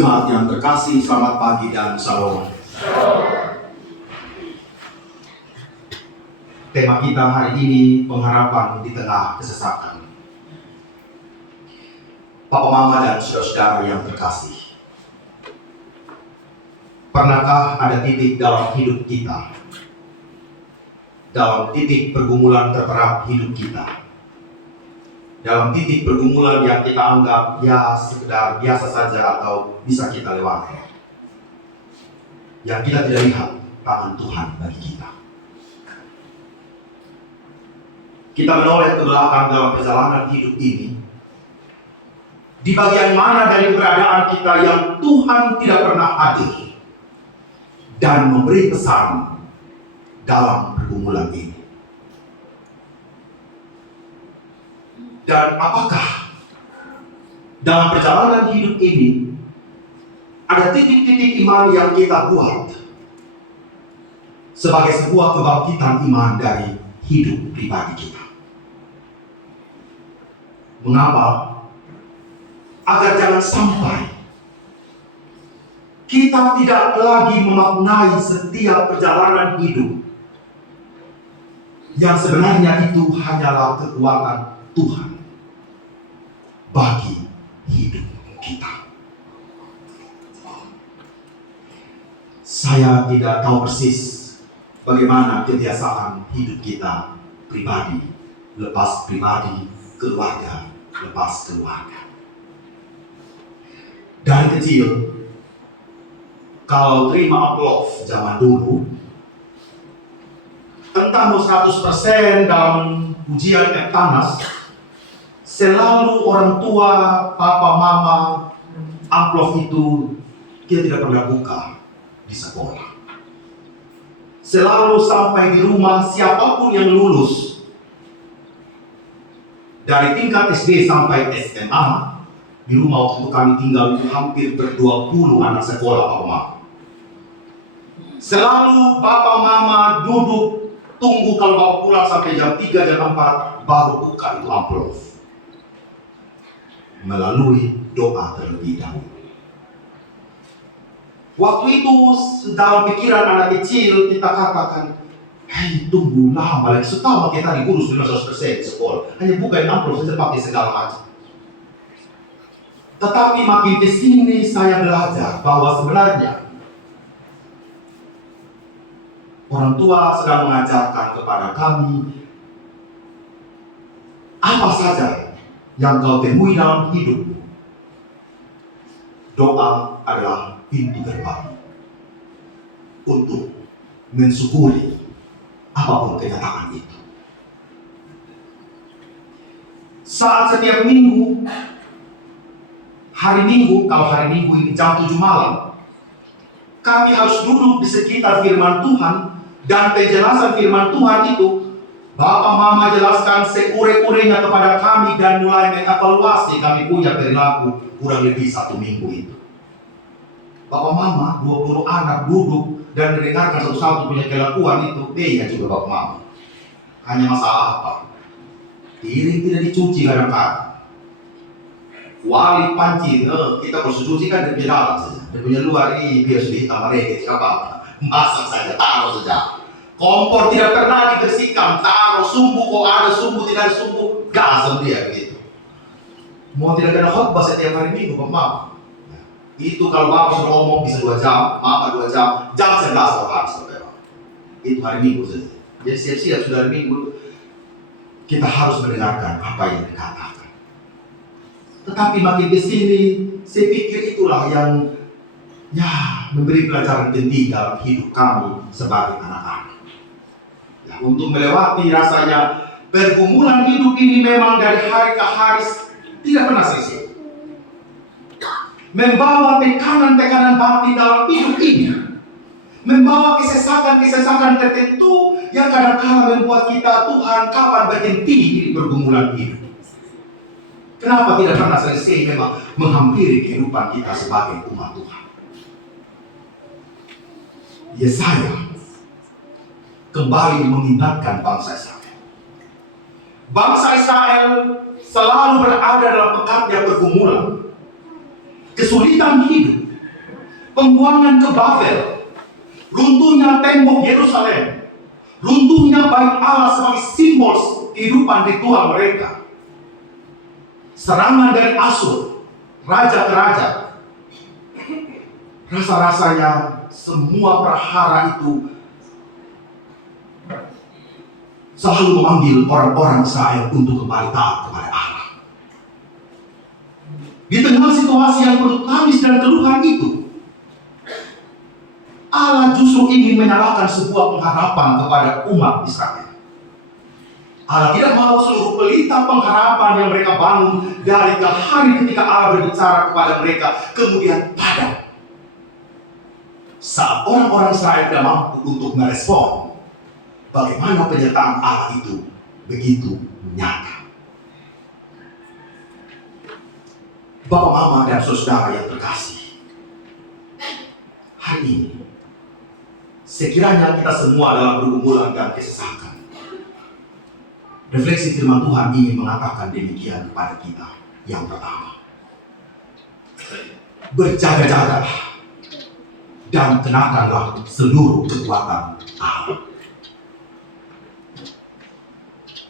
Jemaat yang terkasih, selamat pagi dan salam. Tema kita hari ini, pengharapan di tengah kesesakan. Papa, Mama, dan saudara-saudara yang terkasih, pernahkah ada titik dalam hidup kita, dalam titik pergumulan terberat hidup kita, dalam titik pergumulan yang kita anggap ya sekedar biasa saja atau bisa kita lewati, yang kita tidak lihat tangan Tuhan bagi kita. Kita menoleh ke belakang dalam perjalanan hidup ini, di bagian mana dari keberadaan kita yang Tuhan tidak pernah hadir dan memberi pesan dalam pergumulan ini. Dan apakah dalam perjalanan hidup ini ada titik-titik iman yang kita buat sebagai sebuah kebangkitan iman dari hidup pribadi kita? Mengapa? Agar jangan sampai kita tidak lagi memaknai setiap perjalanan hidup yang sebenarnya itu hanyalah kekuatan Tuhan bagi hidup kita. Saya tidak tahu persis bagaimana kebiasaan hidup kita pribadi, lepas pribadi, keluarga, lepas keluarga. Dari kecil, kalau terima amplop zaman dulu, entah mau 100% dalam ujian Eptanas, selalu orang tua, papa, mama, amplop itu dia tidak pernah buka di sekolah. Selalu sampai di rumah, siapapun yang lulus dari tingkat SD sampai SMA, di rumah waktu itu kami tinggal itu hampir ber-20 anak sekolah, Pak Mama. Selalu Bapak Mama duduk tunggu kalau Bapak pulang sampai jam 3, jam 4 baru buka itu amplop. Melalui doa terlebih dahulu. Waktu itu dalam pikiran anak kecil kita katakan, hei tunggu lama lagi, setahun kita diurus 15% sekolah, hanya buka amplop saja pakai segala macam. Tetapi makin kesini saya belajar bahwa sebenarnya orang tua sedang mengajarkan kepada kami apa saja yang kau temui dalam hidup. Doa adalah pintu gerbang untuk mensyukuri apapun kenyataan itu. Saat setiap minggu, hari Minggu, kalau hari Minggu ini jam 7 malam, kami harus duduk di sekitar firman Tuhan, dan penjelasan firman Tuhan itu Bapak Mama jelaskan seure-urenya kepada kami dan mulai mengevaluasi kami punya perilaku kurang lebih 1 minggu itu. Bapak Mama 20 anak duduk dan mendengarkan satu-satu punya kelakuan itu, dia juga Bapak Mama. Hanya masalah apa? Piring tidak dicuci kadang-kadang. Wali panci, kita kalau cuci kan di dalam saja. Dia punya luar ini biar sudah hitam mereka, tidak apa-apa. Masak saja, taruh saja. Kompor tidak pernah dibersihkan, taruh sumbu, kok ada sumbu, tidak ada sumbu, gasem dia begitu. Mau tidak kena khotbah setiap hari Minggu, Pak Maaf. Itu kalau Bapak sudah ngomong bisa 2 jam, Bapak 2 jam, jam 11 harus sampai. Itu hari Minggu saja. Jadi siap-siap sudah hari Minggu, kita harus mendengarkan apa yang dikatakan. Tetapi makin ke sini, saya pikir itulah yang memberi pelajaran penting dalam hidup kami sebagai anak-anak. Untuk melewati rasanya pergumulan hidup ini memang dari hari ke hari tidak pernah selesai. Membawa tekanan-tekanan batin dalam hidup ini, membawa kesesakan-kesesakan tertentu yang kadang-kadang membuat kita, Tuhan kapan berhenti di pergumulan hidup? Kenapa tidak pernah selesai memang menghampiri kehidupan kita sebagai umat Tuhan? Yesaya kembali mengingatkan bangsa Israel. Bangsa Israel selalu berada dalam pekatnya pergumulan, kesulitan hidup, pembuangan ke Babel, runtuhnya tembok Yerusalem, runtuhnya bait Allah sebagai simbol kehidupan ritual mereka, serangan dari Asyur, raja ke raja. Rasa-rasanya semua prahara itu selalu memanggil orang-orang Israel untuk kembali taat kepada Allah. Di tengah situasi yang penuh tangis dan keluhan itu, Allah justru ingin menyalakan sebuah pengharapan kepada umat Israel. Allah tidak mau seluruh pelita pengharapan yang mereka bangun dari hari ketika Allah berbicara kepada mereka kemudian padam saat orang-orang Israel tidak mampu untuk merespon bagaimana penyertaan Allah itu begitu nyata. Bapak, Mama, dan saudara yang terkasih, hari ini sekiranya kita semua dalam pergumulan dan kesesakan, refleksi firman Tuhan ingin mengatakan demikian kepada kita. Yang pertama, berjaga-jagalah dan kenakanlah seluruh kekuatan Allah.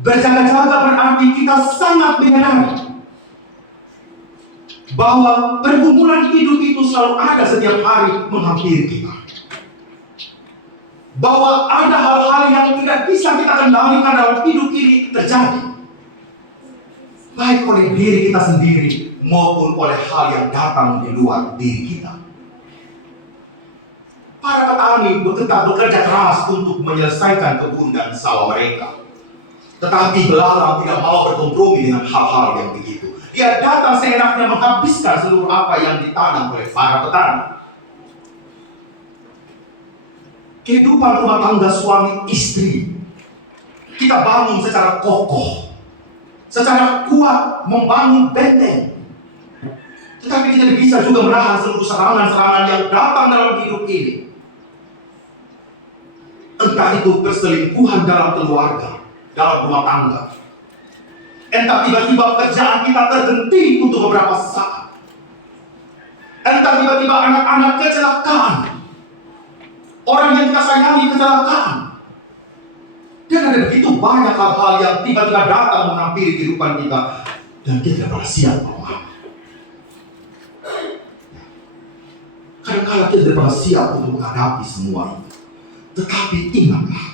Berjaga-jaga berarti kita sangat menyadari bahwa pergumulan hidup itu selalu ada setiap hari menghampiri kita. Bahwa ada hal-hal yang tidak bisa kita kendalikan dalam hidup ini terjadi, baik oleh diri kita sendiri maupun oleh hal yang datang di luar diri kita. Para petani bekerja keras untuk menyelesaikan kebun dan sawah mereka. Tetapi belalang tidak mau berkompromi dengan hal-hal yang begitu. Dia datang seenaknya menghabiskan seluruh apa yang ditanam oleh para petani. Kehidupan rumah tangga suami istri, kita bangun secara kokoh, secara kuat, membangun benteng. Tetapi kita tidak bisa juga menahan seluruh serangan-serangan yang datang dalam hidup ini. Entah itu perselingkuhan dalam keluarga, dalam rumah tangga. Entah tiba-tiba kerjaan kita terhenti untuk beberapa saat. Entah tiba-tiba anak-anak kecelakaan. Orang yang kita sayangi kecelakaan. Dan ada begitu banyak hal-hal yang tiba-tiba datang menghampiri kehidupan kita. Dan kita tidak pernah siap, Bapak. Kadang-kadang kita tidak pernah siap untuk menghadapi semua itu. Tetapi ingatlah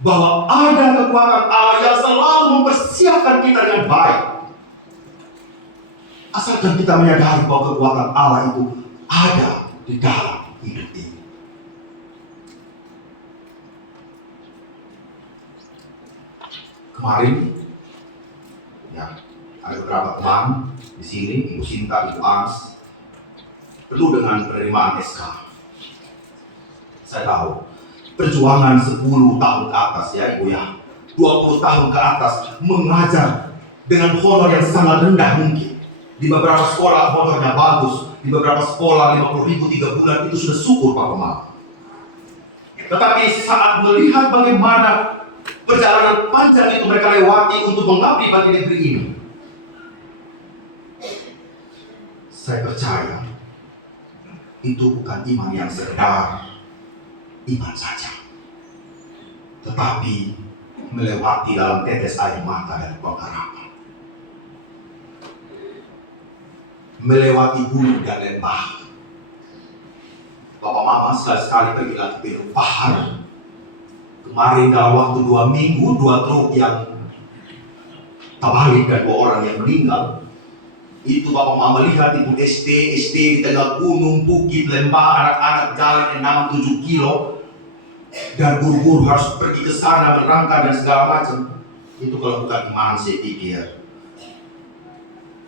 bahwa ada kekuatan Allah yang selalu mempersiapkan kita dengan baik. Asalkan kita menyadari bahwa kekuatan Allah itu ada di dalam hidup ini. Kemarin, ya, ada beberapa teman di sini, Ibu Sinta, Ibu Ans, perlu dengan penerimaan SK. Saya tahu perjuangan 10 tahun ke atas, ya Ibu ya, 20 tahun ke atas mengajar dengan honor yang sangat rendah mungkin. Di beberapa sekolah honornya bagus, di beberapa sekolah 50.000 3 bulan itu sudah syukur Pak Mama. Tetapi saat melihat bagaimana perjalanan panjang itu mereka lewati untuk mengabdi bagi negeri ini, saya percaya itu bukan iman yang sekedar iman saja, tetapi melewati dalam tetes air mata dan pengharapan, melewati gunung dan lembah. Bapak Mama sekali-sekali pergi lagi ke Pahar. Kemarin dalam waktu 2 minggu, 2 truk yang terbalik dan 2 orang yang meninggal. Itu Bapak Mama lihat Ibu SD di tengah gunung, bukit, lembah, anak-anak jalan 6-7 kilo. Dan guru-guru harus pergi ke sana berangkat dan segala macam. Itu kalau bukan iman, saya pikir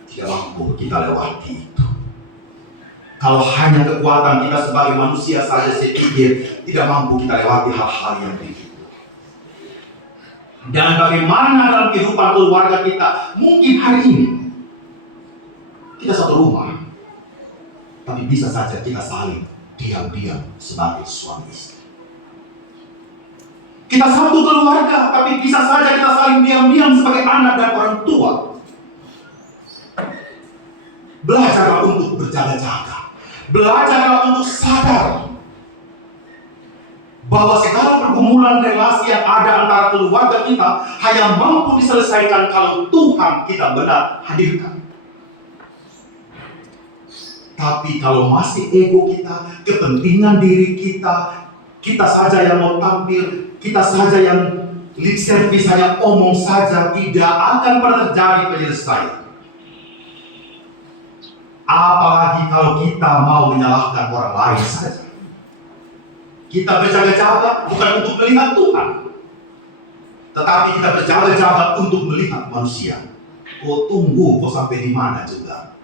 tidak mampu kita lewati itu. Kalau hanya kekuatan kita sebagai manusia saja, saya pikir tidak mampu kita lewati hal-hal yang begitu. Dan bagaimana dalam kehidupan keluarga kita, mungkin hari ini kita satu rumah, tapi bisa saja kita saling diam-diam sebagai suami istri. Kita satu keluarga, tapi bisa saja kita saling diam-diam sebagai anak dan orang tua. Belajarlah untuk berjaga-jaga Belajarlah untuk sadar bahwa segala pergumulan relasi yang ada antara keluarga kita hanya mampu diselesaikan kalau Tuhan kita benar hadirkan. Tapi kalau masih ego kita, kepentingan diri kita, kita saja yang mau tampil, kita saja yang lip service, hanya omong saja, tidak akan pernah terjadi penyelesaian. Apalagi kalau kita mau menyalahkan orang lain saja. Kita berjaga-jaga bukan untuk melihat Tuhan, tetapi kita berjaga-jaga untuk melihat manusia. Kau tunggu, kau sampai di mana juga.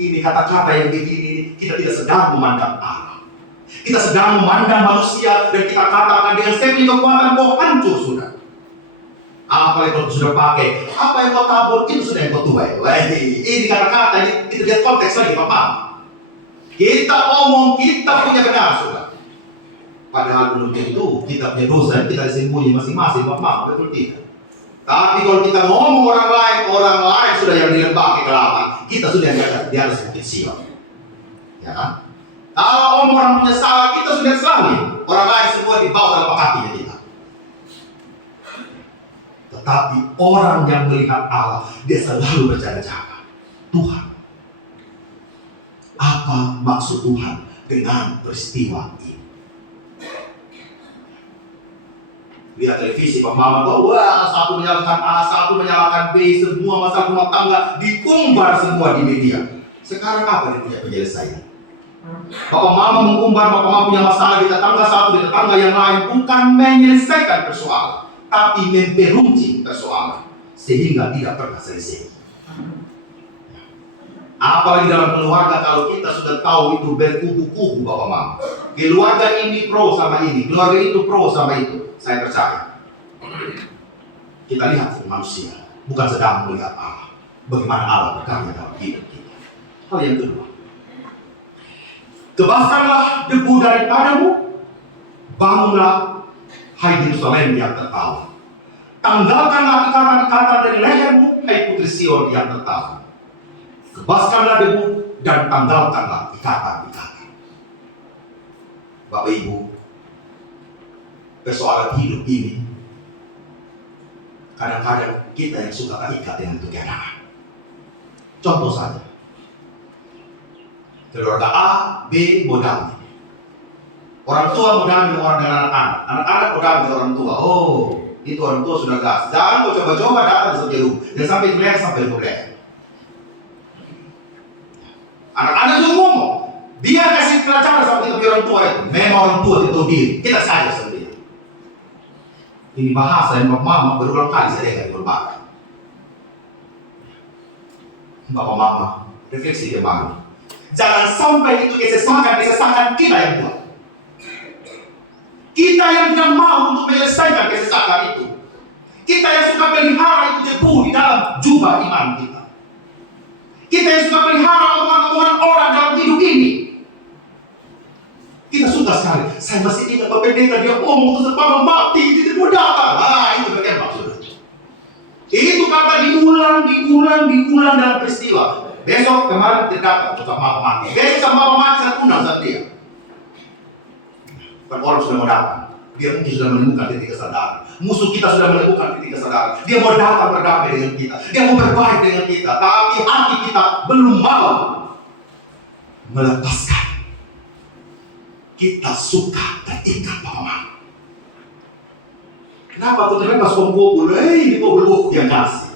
Ini kata-kata yang begini, kita tidak sedang memandang Allah. Kita sedang memandang manusia dan kita katakan dengan semi kekuatan kau hancur sudah. Apa yang kau sudah pakai, apa yang kau tabur itu sudah yang kau tuai. Ini kata-kata ini kita lihat konteks lagi, Bapak. Kita omong kita punya benar sudah. Padahal belum tentu kita punya dosa, kita disembunyi masing-masing, Bapak, betul tidak? Tapi kalau kita ngomong orang lain sudah yang di lembah kegelapan, kita sudah yang di atas bukit Sion. Ya kan? Kalau orang punya salah, kita sudah selalu orang lain semua di bawah telapak kakinya kita. Tetapi orang yang melihat Allah, dia selalu berjaga-jaga. Tuhan, apa maksud Tuhan dengan peristiwa ini? Lihat televisi, Pak Mama, wah, satu menyalahkan A, satu menyalahkan B, semua masalah rumah tangga dikumbar semua di media. Sekarang apa yang punya penyelesaian? Bapak Mama mengumbar, Bapak Mama punya masalah di tetangga satu, di tetangga yang lain, bukan menyelesaikan persoalan, tapi memperuncing persoalan sehingga tidak pernah selesai. Apalagi dalam keluarga, kalau kita sudah tahu itu berkubu-kubu, Bapak Mama. Keluarga ini pro sama ini, keluarga itu pro sama itu. Saya percaya. Kita lihat manusia, bukan sedang melihat Allah. Bagaimana Allah berkarya dalam hidup kita. Hal yang kedua, tebaskanlah debu daripadamu, bangunlah, hai Yerusalem yang tertawa. Tanggalkanlah ikatan-ikatan dari lehermu, hai putri Sion yang tertawa. Tebaskanlah debu dan tanggalkanlah ikatan-ikatan. Bapak Ibu, persoalan hidup ini kadang-kadang kita yang suka terikat dengan kegiatan. Contoh saja, keluarga A, B modal. Orang tua modal dengan anak-anak, anak-anak modal dengan orang tua. Oh, itu orang tua sudah gas. Jangan kau coba-coba datang sampai rumah, dan sampai melihat sampai rumah. Anak-anak juga ngomong, biar kasih pelajaran sama kita orang tua itu. Memang orang tua itu diri, kita saja sendiri. Ini bahasa yang Bapak Mama berulang kali saya dengar di berbagai. Bapak Mama, refleksi dia Mama. Jangan sampai itu kesesakan kita yang buat. Kita yang tidak mau untuk menyelesaikan kesesakan itu. Kita yang suka pelihara itu debu di dalam jubah iman kita. Kita yang suka pelihara omongan-omongan orang dalam hidup ini. Kita suka sekali. Saya masih ingat Bapak Pendeta, dia ngomong sebab mati, tidak mau datang. Itu bagian maksudnya. Itu kata diulang dalam peristiwa. Besok kemarin tidak datang, tetap Bapak mati. Besok sama Bapak mati, saya undang sama dia. Kan orang sudah mau datang. Dia mungkin sudah menemukan titik kesadaran. Musuh kita sudah menemukan titik kesadaran. Dia mau datang berdamai dengan kita. Dia mau berbaik dengan kita. Tapi hati kita belum mau melepaskan. Kita suka terikat, Bapak Mama. Kenapa aku terima pas kobul? Ini kobul yang kasih.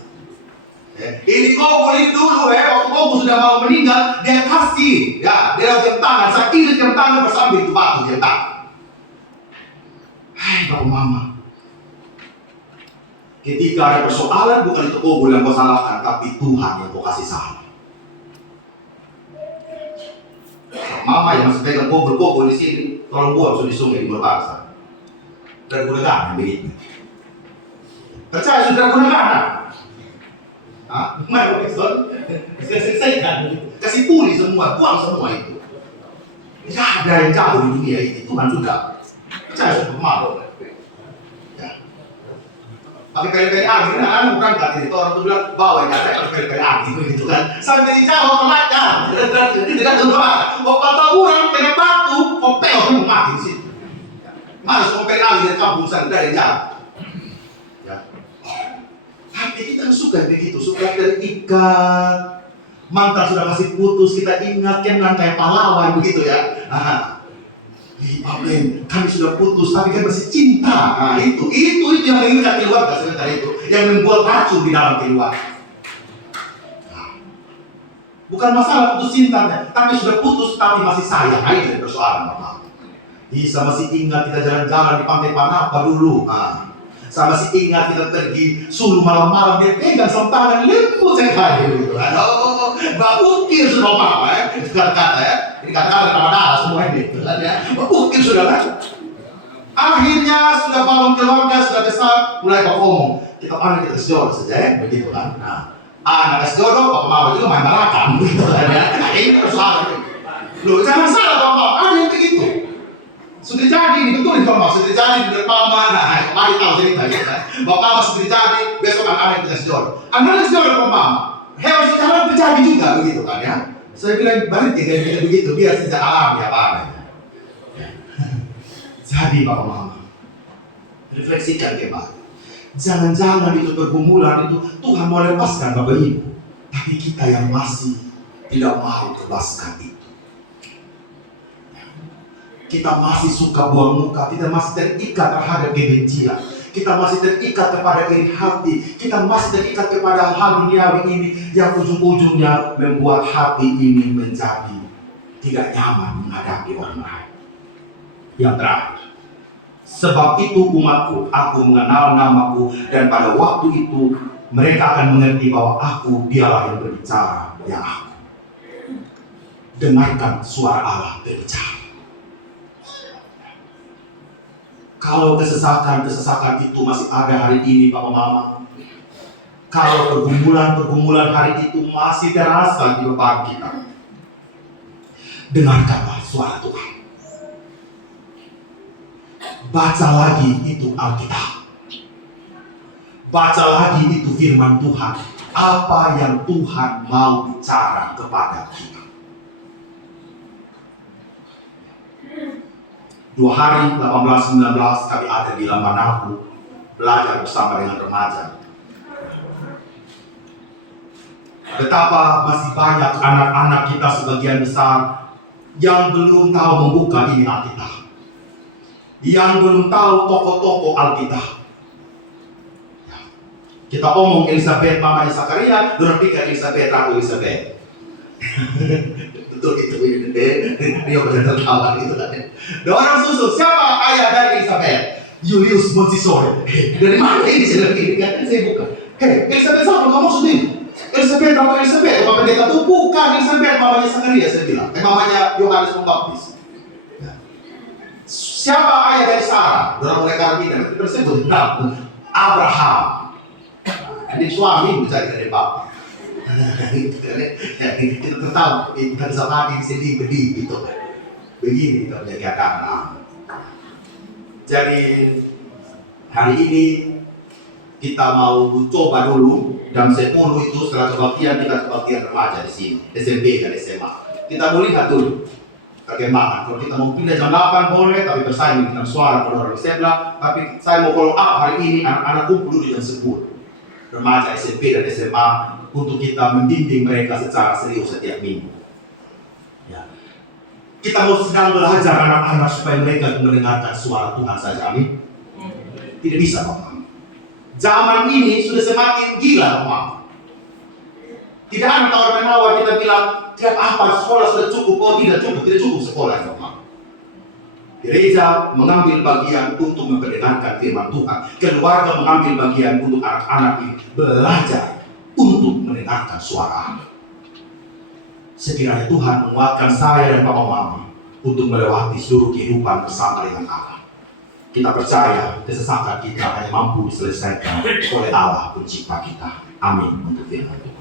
Ini kobul itu dulu, waktu kobul sudah mau meninggal, dia kasih. Ya, dia jam tangan, saya irit jam tangan bersambil itu batu jam tangan. Hai Bapak Mama. Ketika ada persoalan, bukan itu kobul yang kau salahkan, tapi Tuhan yang kau kasih salah. Mama yang masih pegang kobul di sini, tolong buang di sungai di Berbangsa. Dan gunakan begitu. Percaya sudah gunakan? Mari Pakistan, selesaikan, kasih pulih semua, buang semua itu. Tidak ada yang jauh di dunia ini, Tuhan sudah. Percaya sudah malu. Ya. pakai pele-pele angin, anak berangkat itu orang tuh bilang bawa ya, saya pakai pele-pele angin begitu kan. Sampai dijawab melacak, tidak terima. Bapak tahu orang kena batu, kopel mati di situ. Harus kopel angin dari kampung sana dari jalan. Ya. Tapi kita suka begitu, suka terikat. Mantan sudah masih putus, kita ingatkan dengan kayak pahlawan begitu ya. Amin, kami sudah putus, tapi kan masih cinta. Nah, itu yang mengikat keluarga sebentar itu, yang membuat racun di dalam keluarga. Nah, bukan masalah putus cinta, tapi sudah putus, tapi masih sayang. Nah, itu persoalan Bapak. Bisa masih ingat kita jalan-jalan di Pantai Panapa dulu. Saya masih ingat kita pergi suruh malam-malam dia pegang sama tangan lembut sekali gitu. Aduh, Mbak Ukir sudah apa ya? Itu kata-kata ya. Ini kata-kata darah semua ini. Mbak Ukir sudah kan? Akhirnya sudah bangun keluarga, sudah besar, mulai Bapak ngomong, kita mana kita sejodoh saja ya, begitu kan? Nah, anak sejodoh, Bapak Mama juga main balakan, begitu kan ya? Nah, ini persoalan. Loh, jangan salah Bapak, ada yang begitu. Sudah jadi, betul itu Bapak, sudah jadi di depan mana? Mari tahu cerita gitu kan. Bapak Mama sudah jadi, besok anak kita sejodoh. Anak sejodoh Bapak Mama, hewan secara terjadi juga begitu kan ya. Saya bilang balik tidak begitu, biar sejak alami apa adanya. Jadi Bapak Mama, refleksikan kembali. Jangan-jangan itu pergumulan itu Tuhan mau lepaskan Bapak Ibu, tapi kita yang masih tidak mau lepaskan itu. Kita masih suka buang muka, kita masih terikat terhadap kebencian, kita masih terikat kepada iri hati, kita masih terikat kepada hal duniawi ini yang ujung-ujungnya membuat hati ini menjadi tidak nyaman menghadapi orang lain. Yang terakhir, sebab itu umatku, aku mengenal namaku, dan pada waktu itu mereka akan mengerti bahwa aku dialah yang berbicara, yang aku. Dengarkan suara Allah berbicara. Kalau kesesakan itu masih ada hari ini Bapak Mama, kalau pergumulan hari itu masih terasa di depan kita, dengarkanlah suara Tuhan. Baca lagi itu Alkitab. Baca lagi itu firman Tuhan. Apa yang Tuhan mau bicara kepada kita. 2 hari 18-19 kami ada di Lamanapu belajar bersama dengan remaja. Betapa masih banyak anak-anak kita sebagian besar yang belum tahu membuka ini Alkitab, yang belum tahu tokoh-tokoh Alkitab. Kita omong Elizabeth mamanya Zakaria, dorang pikir Elizabeth Ratu Elizabeth. Betul itu dia benar kawan itu kan. Dan orang susul siapa ayah dari Elizabeth? Julius Montessori. Dari mana ini saya lagi kan saya buka. Hei, Elizabeth siapa kamu maksudnya? Elizabeth Ratu Elizabeth, Bapak Pendeta itu bukan Elizabeth mamanya Zakaria saya bilang. Mamanya Yohanes Pembaptis. Siapa ayah dari Sarah? Dorang mulai karantina tersebut Abraham. Adik suami bisa dari bapak. Kita tahu kita bisa mati sedih gitu. Begini kita menjadi anak. Jadi hari ini kita mau coba dulu jam 10 itu setelah kebaktian kita kebaktian remaja di sini SMP dan SMA. Kita mau lihat dulu bagaimana. Kalau kita mau pindah jam 8 boleh, tapi bersaing dengan suara kalau orang sebelah. Tapi saya mau follow up hari ini anak-anak kumpul di jam 10 remaja SMP dan SMA untuk kita membimbing mereka secara serius setiap minggu. Ya. Kita mau sedang belajar anak-anak supaya mereka mendengarkan suara Tuhan saja, amin. Tidak bisa, Bapak. Zaman ini sudah semakin gila, Bapak. Tidak ada tawar-menawar kita bilang, tiap apa sekolah sudah cukup, oh tidak cukup sekolah, Bapak. Gereja mengambil bagian untuk memperdengarkan firman Tuhan. Keluarga mengambil bagian untuk anak-anak ini belajar untuk mendengarkan suara Allah. Sekiranya Tuhan menguatkan saya dan Bapak Mama untuk melewati seluruh kehidupan bersama dengan Allah. Kita percaya kesesakan kita hanya mampu diselesaikan oleh Allah pencipta kita. Amin untuk firman Tuhan.